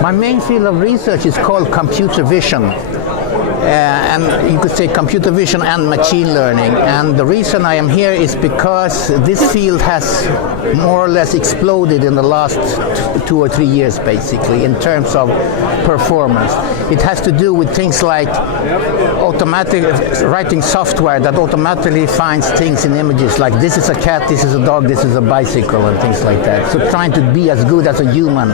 My main field of research is called computer vision. And you could say computer vision and machine learning. And the reason I am here is because this field has more or less exploded in the last 2 or 3 years, basically, in terms of performance. It has to do with things like automatic writing software that automatically finds things in images, like this is a cat, this is a dog, this is a bicycle, and things like that. So trying to be as good as a human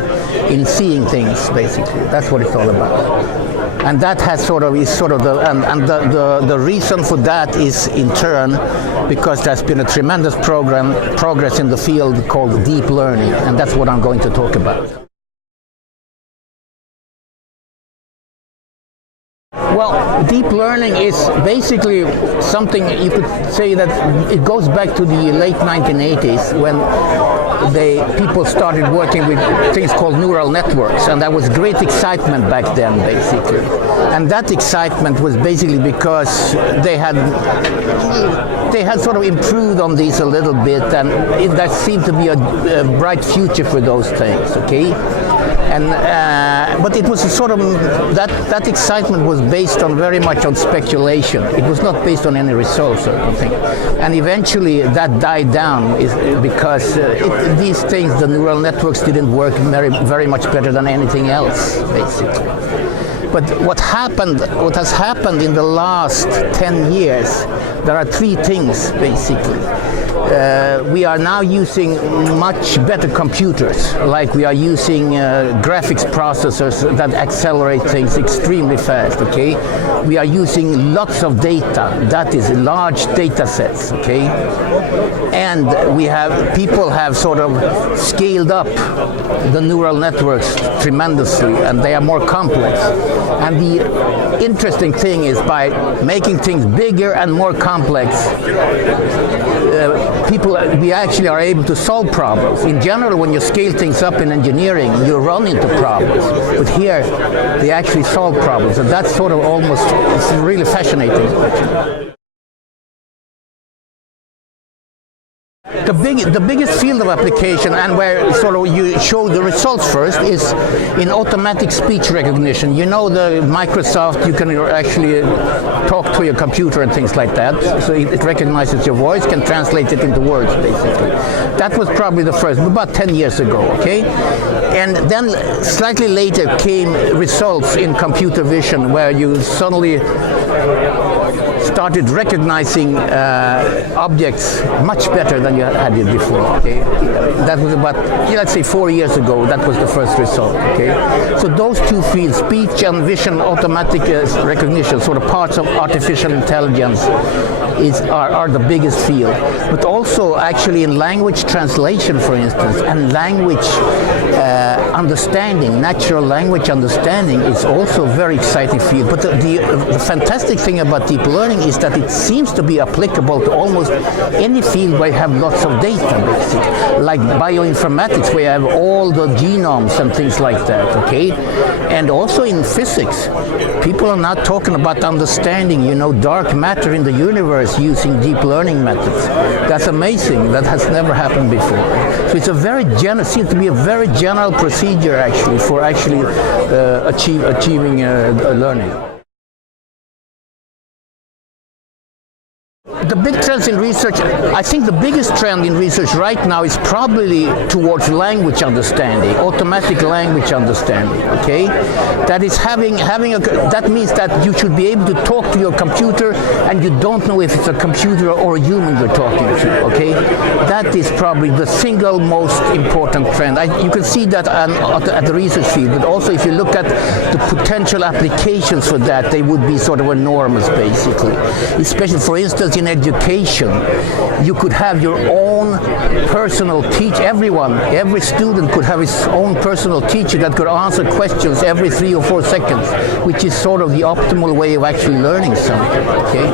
in seeing things, basically. That's what it's all about. And that has the reason for that is in turn because there's been a tremendous progress in the field called deep learning, and that's what I'm going to talk about. Well, deep learning is basically something you could say that it goes back to the late 1980s when people started working with things called neural networks, and there was great excitement back then, basically. And that excitement was basically because they had sort of improved on these a little bit, and there seemed to be a bright future for those things, okay? And but it was a sort of that excitement was based on very much on speculation. It was not based on any results, I don't think. And eventually that died down because these things, the neural networks, didn't work very much better than anything else, basically. But what has happened in the last 10 years, there are 3 things, basically. We are now using much better computers, like we are using graphics processors that accelerate things extremely fast, okay? We are using lots of data, that is large data sets, okay? And people have sort of scaled up the neural networks tremendously, and they are more complex. And the interesting thing is by making things bigger and more complex, we actually are able to solve problems. In general, when you scale things up in engineering, you run into problems. But here, they actually solve problems, and that's sort of it's really fascinating. The biggest field of application, and where sort of you show the results first, is in automatic speech recognition. You know, the Microsoft, you can actually talk to your computer and things like that. So it recognizes your voice, can translate it into words, basically. That was probably the first, about 10 years ago, okay? And then slightly later came results in computer vision, where you suddenly started recognizing objects much better than you had it before. Okay? That was about, let's say, 4 years ago. That was the first result. Okay? So those 2 fields, speech and vision, automatic recognition, sort of parts of artificial intelligence, are the biggest field. But also, actually, in language translation, for instance, and language understanding, natural language understanding, is also a very exciting field. But the fantastic thing about deep learning is that it seems to be applicable to almost any field where you have lots of data, basically, like bioinformatics, where you have all the genomes and things like that, okay? And also in physics, people are now talking about understanding, dark matter in the universe using deep learning methods. That's amazing. That has never happened before. So it's seems to be a very general procedure, actually, for achieving learning. The big trends in research, I think the biggest trend in research right now is probably towards language understanding, automatic language understanding, okay? That is that means that you should be able to talk to your computer and you don't know if it's a computer or a human you're talking to, okay? That is probably the single most important trend. You can see that at the research field, but also if you look at the potential applications for that, they would be sort of enormous, basically. Especially, for instance, in education, you could have your own personal teacher. Every student could have his own personal teacher that could answer questions every 3 or 4 seconds, which is sort of the optimal way of actually learning something, okay?